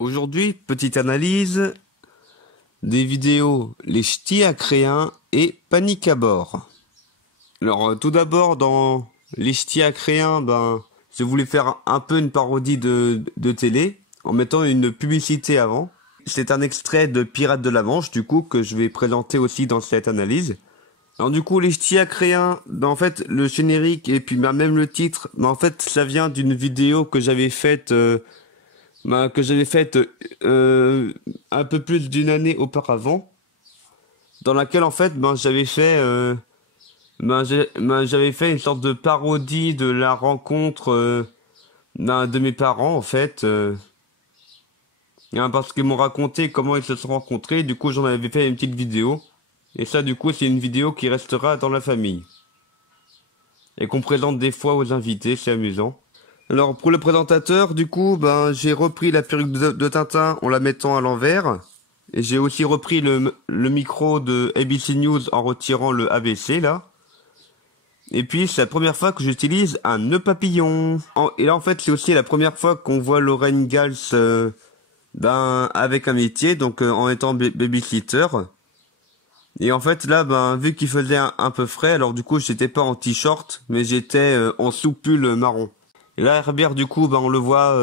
Aujourd'hui, petite analyse des vidéos Les Ch'tis Acréens et Panique à bord. Alors, tout d'abord, dans Les Ch'tis Acréens, je voulais faire un peu une parodie de télé en mettant une publicité avant. C'est un extrait de Pirates de la Manche, du coup, que je vais présenter aussi dans cette analyse. Alors du coup, Les Ch'tis Acréens, en fait, le générique et puis même le titre, en fait, ça vient d'une vidéo que j'avais faite un peu plus d'une année auparavant, dans laquelle en fait j'avais fait une sorte de parodie de la rencontre d'un de mes parents en fait, parce qu'ils m'ont raconté comment ils se sont rencontrés. Du coup, j'en avais fait une petite vidéo, et ça du coup c'est une vidéo qui restera dans la famille et qu'on présente des fois aux invités. C'est amusant. Alors pour le présentateur, du coup, j'ai repris la perruque de Tintin en la mettant à l'envers. Et j'ai aussi repris le micro de ABC News en retirant le ABC là. Et puis c'est la première fois que j'utilise un nœud papillon. Et là en fait c'est aussi la première fois qu'on voit Lorraine Gals avec un métier, donc en étant babysitter. Et en fait là vu qu'il faisait un peu frais, alors du coup j'étais pas en t-shirt, mais j'étais en sous-pull marron. Et là, Herbert, du coup, on le voit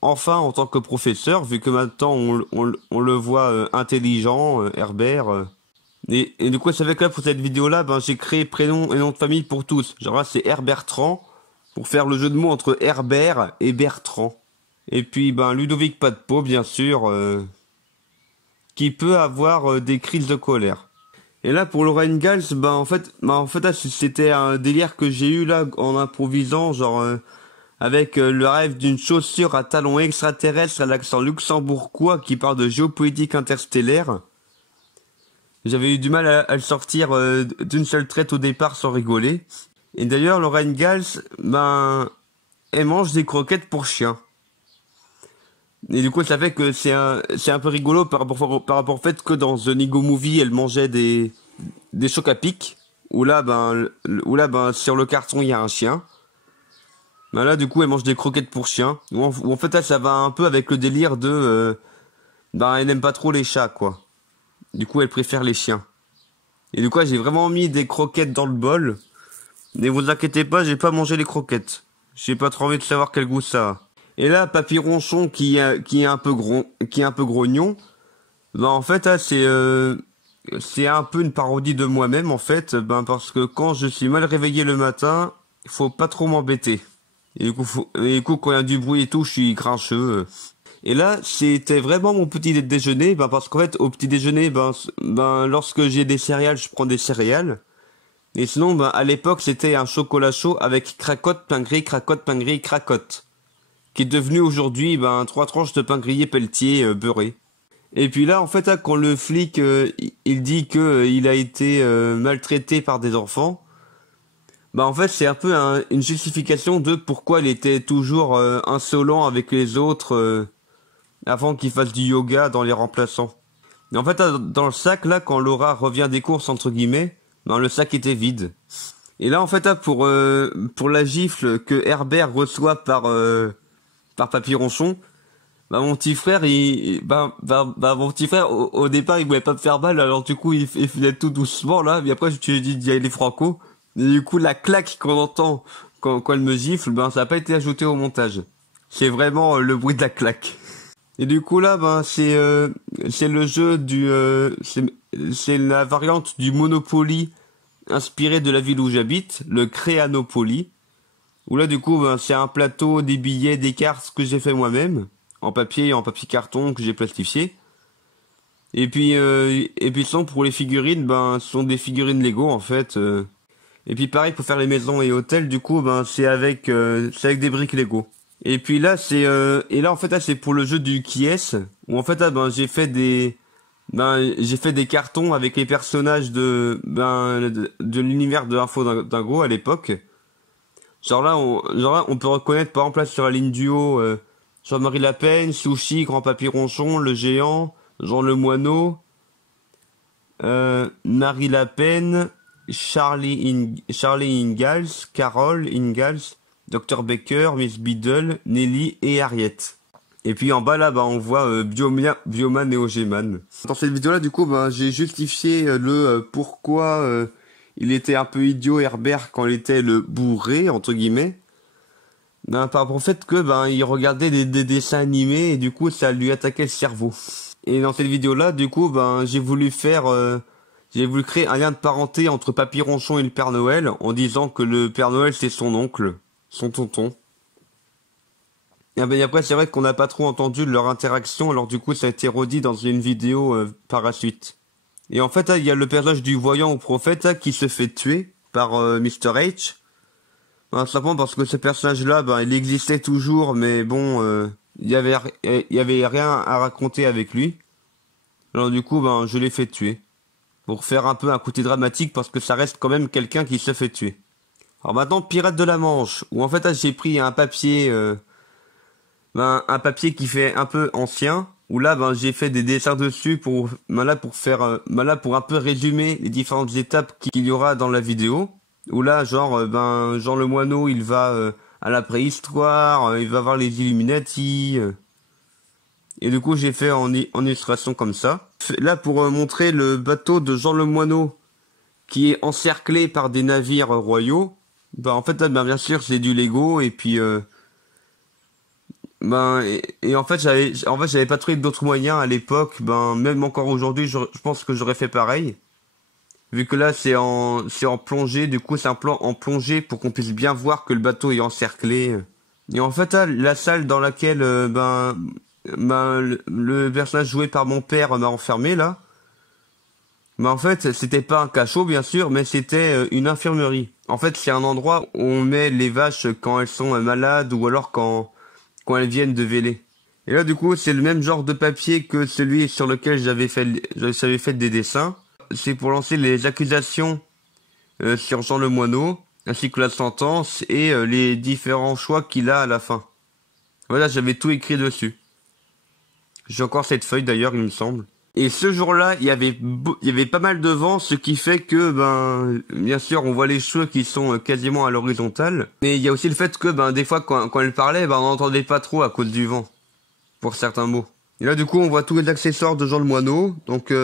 enfin en tant que professeur, vu que maintenant on le voit intelligent, Herbert. Et du coup, c'est vrai que là, pour cette vidéo-là, j'ai créé prénom et nom de famille pour tous. Genre là, c'est Herbertrand, pour faire le jeu de mots entre Herbert et Bertrand. Et puis, Ludovic Padepeau, bien sûr, qui peut avoir des crises de colère. Et là, pour Lorraine Gals, en fait, là, c'était un délire que j'ai eu là, en improvisant, genre... avec le rêve d'une chaussure à talons extraterrestres à l'accent luxembourgeois qui parle de géopolitique interstellaire. J'avais eu du mal à le sortir d'une seule traite au départ sans rigoler. Et d'ailleurs, Lorraine Gals, elle mange des croquettes pour chiens. Et du coup, ça fait que c'est un peu rigolo par rapport au fait que dans The Nigo Movie, elle mangeait des chocs à pic. Où là, sur le carton, il y a un chien. Là, du coup, elle mange des croquettes pour chiens. Ou en fait, là, ça va un peu avec le délire de... elle n'aime pas trop les chats, quoi. Du coup, elle préfère les chiens. Et du coup, j'ai vraiment mis des croquettes dans le bol. Ne vous inquiétez pas, j'ai pas mangé les croquettes. J'ai pas trop envie de savoir quel goût ça a. Et là, Papy Ronchon, qui est un peu grognon. En fait, là, c'est un peu une parodie de moi-même, en fait. Parce que quand je suis mal réveillé le matin, il faut pas trop m'embêter. Et du coup, quand il y a du bruit et tout, je suis grincheux. Et là, c'était vraiment mon petit déjeuner, parce qu'en fait, au petit déjeuner, lorsque j'ai des céréales, je prends des céréales. Et sinon, à l'époque, c'était un chocolat chaud avec cracotte, pain grillé, cracotte. Qui est devenu aujourd'hui, 3 tranches de pain grillé Pelletier beurré. Et puis là, en fait, là, quand le flic, il dit que il a été maltraité par des enfants, en fait, c'est un peu une justification de pourquoi il était toujours insolent avec les autres avant qu'il fasse du yoga dans les remplaçants. Et en fait, dans le sac, là, quand Laura revient des courses, entre guillemets, le sac était vide. Et là, en fait, là, pour la gifle que Herbert reçoit par Papy Ronchon, mon petit frère, mon petit frère, au départ, il voulait pas me faire mal, alors du coup, il filait tout doucement, là, mais après, je lui ai dit d'y aller franco. Et du coup, la claque qu'on entend quand elle me gifle, ça n'a pas été ajouté au montage. C'est vraiment le bruit de la claque. Et du coup là, c'est le jeu c'est la variante du Monopoly inspiré de la ville où j'habite, le Créanopoly. Où là, du coup, c'est un plateau, des billets, des cartes que j'ai fait moi-même, en papier carton que j'ai plastifié. Et puis sinon, pour les figurines, ce sont des figurines Lego en fait. Et puis pareil pour faire les maisons et hôtels, du coup, c'est avec des briques Lego. Et puis là, et là en fait là c'est pour le jeu du qui est, où en fait là j'ai fait des cartons avec les personnages de l'univers de l'Info Dingo à l'époque. Genre là on peut reconnaître par exemple là sur la ligne du haut Jean-Marie Lapenne, Sushi, Grand Papy Ronchon, le géant, Jean le moineau, Marie Lapenne, Charlie Ingalls, Carole Ingalls, Dr Baker, Miss Biddle, Nelly et Harriet. Et puis en bas là, on voit Bioman et Ogeman. Dans cette vidéo là, du coup, j'ai justifié pourquoi il était un peu idiot Herbert quand il était le bourré entre guillemets. Par rapport au fait que il regardait des dessins animés et du coup ça lui attaquait le cerveau. Et dans cette vidéo là, du coup, j'ai voulu créer un lien de parenté entre Papy Ronchon et le Père Noël en disant que le Père Noël c'est son oncle, son tonton. Et après, c'est vrai qu'on n'a pas trop entendu leur interaction, alors du coup, ça a été redit dans une vidéo par la suite. Et en fait, il y a le personnage du voyant ou prophète qui se fait tuer par Mr. H. Simplement parce que ce personnage-là, il existait toujours, mais bon, il y avait rien à raconter avec lui. Alors du coup, je l'ai fait tuer. Pour faire un peu un côté dramatique, parce que ça reste quand même quelqu'un qui se fait tuer. Alors maintenant, Pirate de la Manche, où en fait, j'ai pris un papier... un papier qui fait un peu ancien où là j'ai fait des dessins dessus pour faire pour un peu résumer les différentes étapes qu'il y aura dans la vidéo où là genre Jean le Moineau il va à la préhistoire, il va voir les Illuminati et du coup j'ai fait en illustration comme ça là pour montrer le bateau de Jean le Moineau qui est encerclé par des navires royaux. En fait là, bien sûr c'est du Lego et puis et en fait j'avais pas trouvé d'autres moyens à l'époque, même encore aujourd'hui je pense que j'aurais fait pareil. Vu que là c'est en plongée, du coup c'est un plan en plongée pour qu'on puisse bien voir que le bateau est encerclé. Et en fait la salle dans laquelle le personnage joué par mon père m'a enfermé là. En fait c'était pas un cachot bien sûr, mais c'était une infirmerie. En fait c'est un endroit où on met les vaches quand elles sont malades ou alors quand elles viennent de véler. Et là du coup c'est le même genre de papier que celui sur lequel j'avais fait des dessins. C'est pour lancer les accusations sur Jean le Moineau, ainsi que la sentence et les différents choix qu'il a à la fin. Voilà, j'avais tout écrit dessus. J'ai encore cette feuille d'ailleurs il me semble. Et ce jour-là, il y avait pas mal de vent, ce qui fait que, bien sûr, on voit les cheveux qui sont quasiment à l'horizontale. Mais il y a aussi le fait que, des fois, quand elle parlait, on n'entendait pas trop à cause du vent, pour certains mots. Et là, du coup, on voit tous les accessoires de Jean le Moineau. Donc,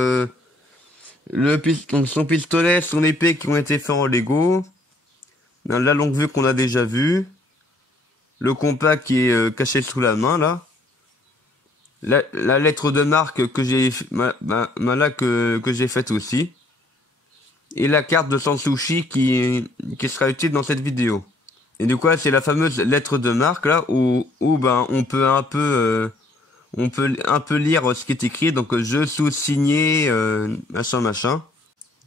son pistolet, son épée qui ont été faits en Lego. La longue vue qu'on a déjà vue. Le compas qui est caché sous la main, là. La lettre de marque que j'ai que j'ai faite aussi et la carte de Sansushi qui sera utile dans cette vidéo. Et du coup c'est la fameuse lettre de marque là où on peut un peu lire ce qui est écrit, donc je sous-signé machin.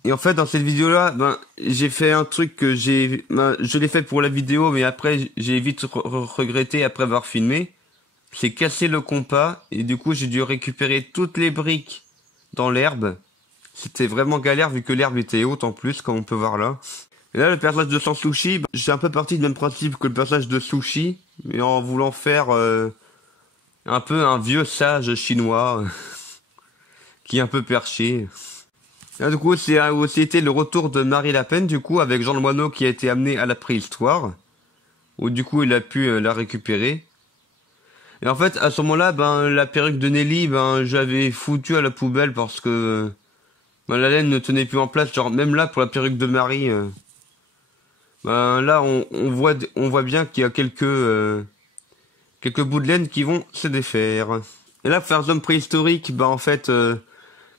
Et en fait dans cette vidéo là j'ai fait un truc que je l'ai fait pour la vidéo, mais après j'ai vite regretté après avoir filmé. J'ai cassé le compas et du coup j'ai dû récupérer toutes les briques dans l'herbe. C'était vraiment galère vu que l'herbe était haute en plus, comme on peut voir là. Et là le personnage de Sansushi, j'ai un peu parti du même principe que le personnage de Sushi, mais en voulant faire un peu un vieux sage chinois qui est un peu perché. Là du coup c'est aussi été le retour de Marie Lapenne du coup avec Jean le Moineau qui a été amené à la préhistoire, où du coup il a pu la récupérer. Et en fait, à ce moment-là, la perruque de Nelly, j'avais foutu à la poubelle parce que la laine ne tenait plus en place. Genre, même là, pour la perruque de Marie, là, on voit bien qu'il y a quelques bouts de laine qui vont se défaire. Et là, pour faire zone préhistorique, en fait,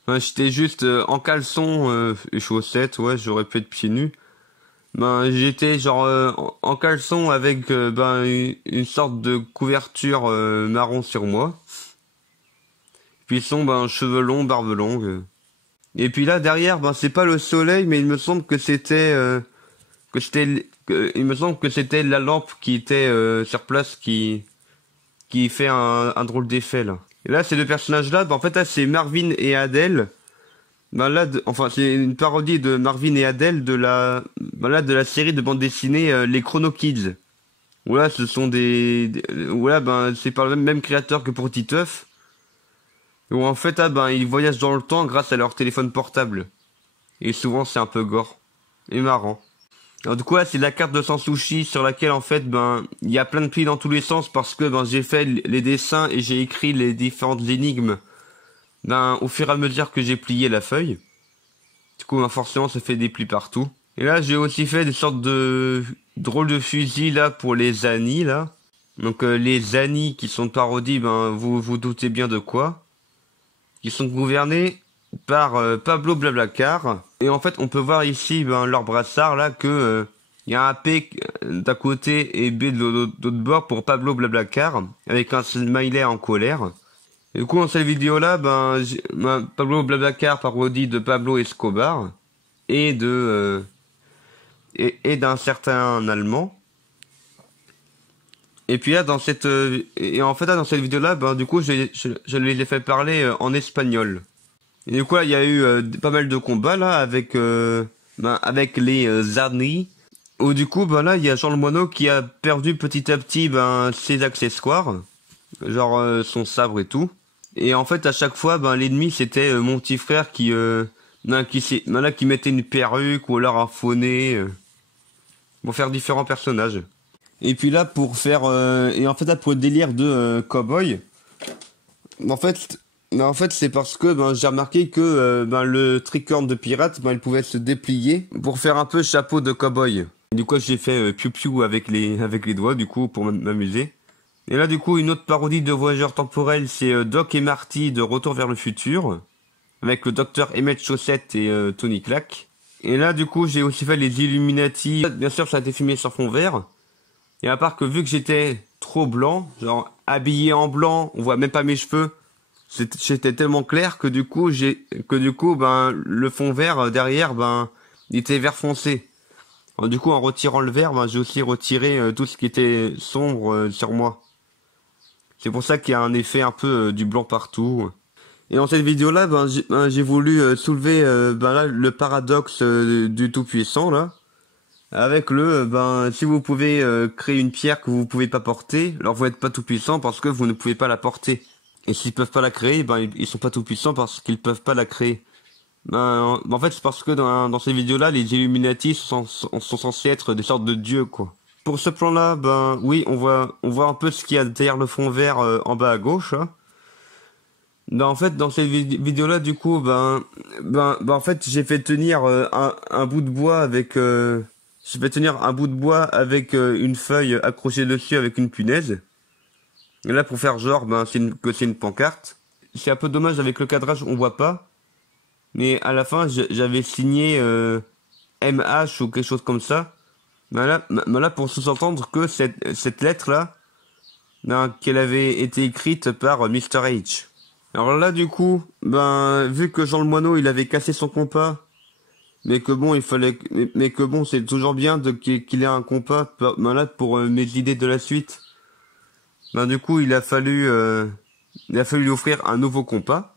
j'étais juste en caleçon et chaussettes, ouais, j'aurais pu être pieds nus. J'étais genre en caleçon avec une sorte de couverture marron sur moi. Puis cheveux longs, barbe longue. Et puis là derrière, c'est pas le soleil, mais il me semble que c'était la lampe qui était sur place qui fait un drôle d'effet là. Et là ces deux personnages là, en fait là c'est Marvin et Adèle. C'est une parodie de Marvin et Adèle de la série de bande dessinée les Chrono Kids. Où là, ce sont c'est par le même créateur que pour Titeuf. Où en fait, ils voyagent dans le temps grâce à leur téléphone portable. Et souvent, c'est un peu gore. Et marrant. Alors du coup là c'est la carte de Sans Sushi sur laquelle en fait ben il y a plein de plis dans tous les sens parce que ben j'ai fait les dessins et j'ai écrit les différentes énigmes ben au fur et à mesure que j'ai plié la feuille. Du coup ben, forcément ça fait des plis partout. Et là j'ai aussi fait des sortes de drôles de fusils là pour les Anis là. Donc les Anis qui sont parodies ben vous vous doutez bien de quoi. Ils sont gouvernés par Pablo Blablacar. Et en fait, on peut voir ici ben, leur brassard là que il y a un P d'un côté et B de l'autre bord pour Pablo Blablacar avec un smiley en colère. Et du coup, dans cette vidéo là, ben, Pablo Blablacar parodie de Pablo Escobar et de et d'un certain Allemand. Et puis là, dans cette et en fait là, dans cette vidéo là, ben du coup, je les ai fait parler en espagnol. Et du coup là, il y a eu pas mal de combats là avec avec les Zarni. Où du coup, ben là, il y a Jean le Moineau qui a perdu petit à petit ben ses accessoires, genre son sabre et tout. Et en fait, à chaque fois, ben l'ennemi c'était mon petit frère qui mettait une perruque ou alors un faux nez pour faire différents personnages. Et puis là, pour faire et en fait là pour le délire de cowboy, en fait c'est parce que ben j'ai remarqué que ben le tricorne de pirate ben il pouvait se déplier pour faire un peu chapeau de cowboy. Et du coup j'ai fait piou piou avec les doigts du coup pour m'amuser. Et là du coup une autre parodie de voyageurs temporels, c'est Doc et Marty de Retour vers le futur avec le docteur Emmett Chaussette et Tony Clack. Et là du coup j'ai aussi fait les Illuminati. Bien sûr ça a été filmé sur fond vert. Et à part que vu que j'étais trop blanc, genre habillé en blanc, on voit même pas mes cheveux. J'étais tellement clair que du coup ben le fond vert derrière ben il était vert foncé. Alors, du coup en retirant le vert, ben j'ai aussi retiré tout ce qui était sombre sur moi. C'est pour ça qu'il y a un effet un peu du blanc partout. Et dans cette vidéo là, ben j'ai voulu soulever ben là le paradoxe du Tout-Puissant là. Avec le, ben, si vous pouvez créer une pierre que vous pouvez pas porter, alors vous n'êtes pas tout puissant parce que vous ne pouvez pas la porter. Et s'ils peuvent pas la créer, ben ils sont pas tout puissants parce qu'ils peuvent pas la créer. Ben, en fait c'est parce que dans ces vidéos-là, les Illuminati sont censés être des sortes de dieux quoi. Pour ce plan-là, ben oui, on voit un peu ce qu'il y a derrière le fond vert en bas à gauche. Hein. Ben, en fait, dans cette vidéo-là, du coup, en fait, j'ai fait tenir un bout de bois avec je vais tenir un bout de bois avec une feuille accrochée dessus avec une punaise. Et là pour faire genre que c'est une pancarte. C'est un peu dommage avec le cadrage, on voit pas. Mais à la fin j'avais signé MH ou quelque chose comme ça. Mais là pour sous-entendre que cette lettre là, qu'elle avait été écrite par Mr. H. Alors là du coup, vu que Jean le Moineau il avait cassé son compas. Mais que bon, mais que bon, c'est toujours bien qu'il ait un compas là pour mes idées de la suite. Ben du coup, il a fallu lui offrir un nouveau compas.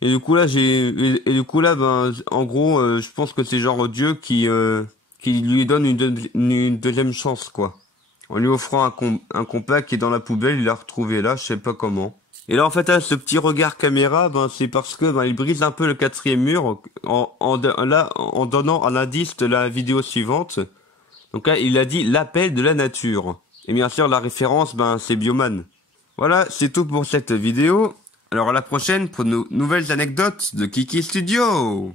Et du coup là, ben en gros, je pense que c'est genre Dieu qui lui donne une deuxième chance quoi. En lui offrant un compas qui est dans la poubelle, il l'a retrouvé là, je sais pas comment. Et là en fait là, ce petit regard caméra, c'est parce que il brise un peu le quatrième mur en donnant un indice de la vidéo suivante. Donc là il a dit l'appel de la nature. Et bien sûr la référence c'est Bioman. Voilà, c'est tout pour cette vidéo. Alors à la prochaine pour de nouvelles anecdotes de Kiki Studio.